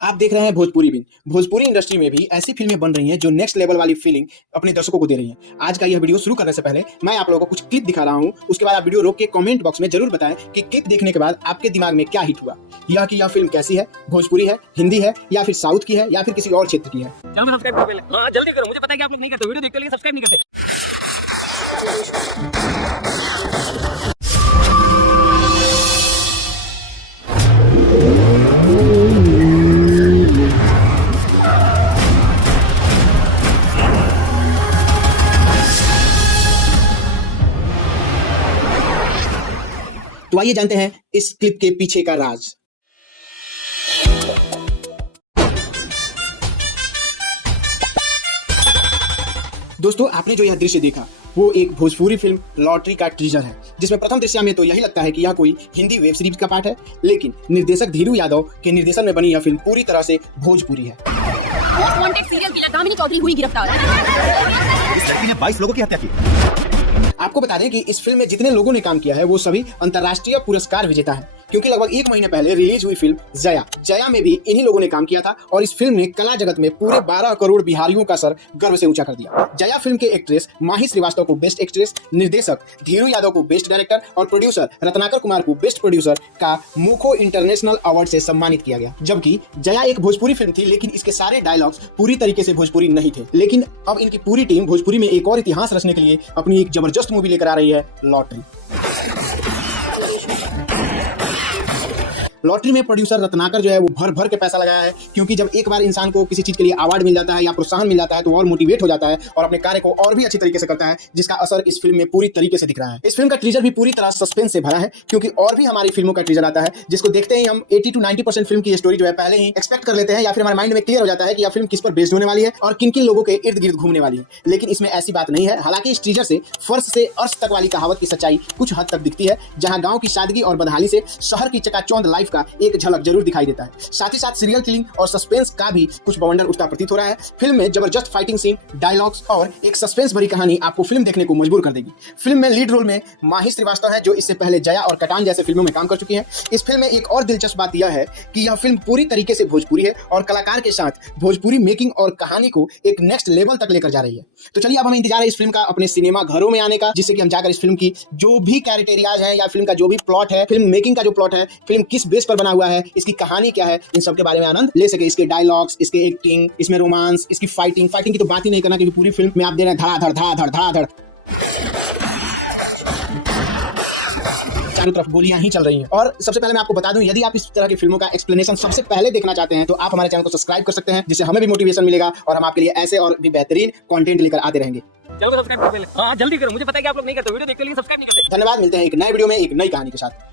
आप देख रहे हैं भोजपुरी बिन। भोजपुरी इंडस्ट्री में भी ऐसी फिल्में बन रही हैं जो नेक्स्ट लेवल वाली फीलिंग अपने दर्शकों को दे रही हैं। आज का यह वीडियो शुरू करने से पहले मैं आप लोगों को कुछ क्लिप दिखा रहा हूं, उसके बाद आप वीडियो रोक के कमेंट बॉक्स में जरूर बताएं कि क्लिप देखने के बाद आपके दिमाग में क्या हिट हुआ, यह कि यह फिल्म कैसी है, भोजपुरी है, हिंदी है या फिर साउथ की है या फिर किसी और क्षेत्र की है। सब्सक्राइब करो पहले। हाँ जल्दी करो, मुझे पता है कि आप लोग नहीं करते, वीडियो देखते लेकिन सब्सक्राइब नहीं करते। तो आइए जानते हैं इस क्लिप के पीछे का राज। दोस्तों, आपने जो यह दृश्य देखा वो एक भोजपुरी फिल्म लॉटरी का टीजर है, जिसमें प्रथम दृश्य में तो यही लगता है कि यह कोई हिंदी वेब सीरीज का पार्ट है, लेकिन निर्देशक धीरू यादव के निर्देशन में बनी यह फिल्म पूरी तरह से भोजपुरी है। Most wanted serial killer Damini Chaudhary हुई गिरफ्तार। इस लड़की ने 22 लोगों की हत्या की। आपको बता दें कि इस फिल्म में जितने लोगों ने काम किया है वो सभी अंतर्राष्ट्रीय पुरस्कार विजेता है, क्योंकि लगभग 1 महीने पहले रिलीज हुई फिल्म जया में भी इन्हीं लोगों ने काम किया था और इस फिल्म ने कला जगत में पूरे 12 करोड़ बिहारियों का सर गर्व से ऊंचा कर दिया। जया फिल्म के एक्ट्रेस माही श्रीवास्तव को बेस्ट एक्ट्रेस, निर्देशक धीरू यादव को बेस्ट डायरेक्टर और प्रोड्यूसर रत्नाकर कुमार को बेस्ट प्रोड्यूसर का मोखो इंटरनेशनल अवार्ड से सम्मानित किया गया। जबकि जया एक भोजपुरी फिल्म थी, लेकिन इसके सारे डायलॉग्स पूरी तरीके से भोजपुरी नहीं थे। लेकिन अब इनकी पूरी टीम भोजपुरी में एक और इतिहास रचने के लिए अपनी एक जबरदस्त मूवी लेकर आ रही है, लॉटरी। लॉटरी में प्रोड्यूसर रत्नाकर जो है वो भर भर के पैसा लगाया है, क्योंकि जब एक बार इंसान को किसी चीज के लिए अवार्ड मिल जाता है या प्रोत्साहन मिल जाता है तो और मोटिवेट हो जाता है और अपने कार्य को और भी अच्छी तरीके से करता है, जिसका असर इस फिल्म में पूरी तरीके से दिख रहा है। इस फिल्म का टीजर भी पूरी तरह सस्पेंस से भरा है, क्योंकि और भी हमारी फिल्मों का टीजर आता है जिसको देखते ही हम 80 to 90% फिल्म की स्टोरी जो है पहले ही एक्सपेक्ट कर लेते हैं या फिर हमारे माइंड में क्लियर हो जाता है कि यह फिल्म किस पर बेस्ड होने वाली है और किन किन लोगों के इर्द गिर्द घूमने वाली है। लेकिन इसमें ऐसी बात नहीं है। हालांकि इस टीजर से फर्श से अर्श तक वाली कहावत की सच्चाई कुछ हद तक दिखती है, जहां गांव की सादगी और बदहाली से शहर की चकाचौंध लाइफ का एक झलक जरूर दिखाई देता है। साथ ही साथ सीरियल किलिंग और सस्पेंस का भी कुछ बवंडर उठता प्रतीत हो रहा है। फिल्म में जबरदस्त फाइटिंग सीन, डायलॉग्स और एक सस्पेंस भरी कहानी आपको फिल्म देखने को मजबूर कर देगी। फिल्म में लीड रोल में माही श्रीवास्तव है, जो इससे पहले जया और कटान जैसे फिल्मों में काम कर चुकी है। इस फिल्म में एक और दिलचस्प बात यह है कि यह फिल्म पूरी तरीके से भोजपुरी है और कलाकार के साथ भोजपुरी मेकिंग और कहानी को एक नेक्स्ट लेवल तक लेकर जा रही है। तो चलिए, अब हमें इंतजार है इस फिल्म का अपने सिनेमा घरों में आने का, जिससे कि हम जाकर इस फिल्म की जो भी क्राइटेरियाज है या फिल्म का जो भी प्लॉट है, फिल्म मेकिंग का जो प्लॉट है, फिल्म किस बेस पर बना हुआ है, इसकी कहानी क्या है, इन सब के बारे में आनंद ले सके। इसके डायलॉग्स, इसके एक्टिंग, इसमें रोमांस, इसकी फाइटिंग की तो बात ही नहीं करना, क्योंकि पूरी फिल्म में आप दे रहे हैं धड़ाधड़ धड़ाधड़ धड़ाधड़, चारों तरफ गोलियां ही चल रही हैं। और सबसे पहले मैं आपको बता दूं, यदि आप इस तरह की फिल्मों का एक्सप्लेनेशन सबसे पहले देखना चाहते हैं तो आप हमारे चैनल को सब्सक्राइब कर सकते हैं, जिससे हमें भी मोटिवेशन मिलेगा और हम आपके लिए ऐसे और भी बेहतरीन कंटेंट लेकर आते रहेंगे। चलो सब्सक्राइब करो पहले। हाँ जल्दी करो, मुझे पता है कि आप लोग नहीं करते, वीडियो देखते लेकिन सब्सक्राइब नहीं करते। धन्यवाद, मिलते हैं एक नए वीडियो में एक नई कहानी के साथ।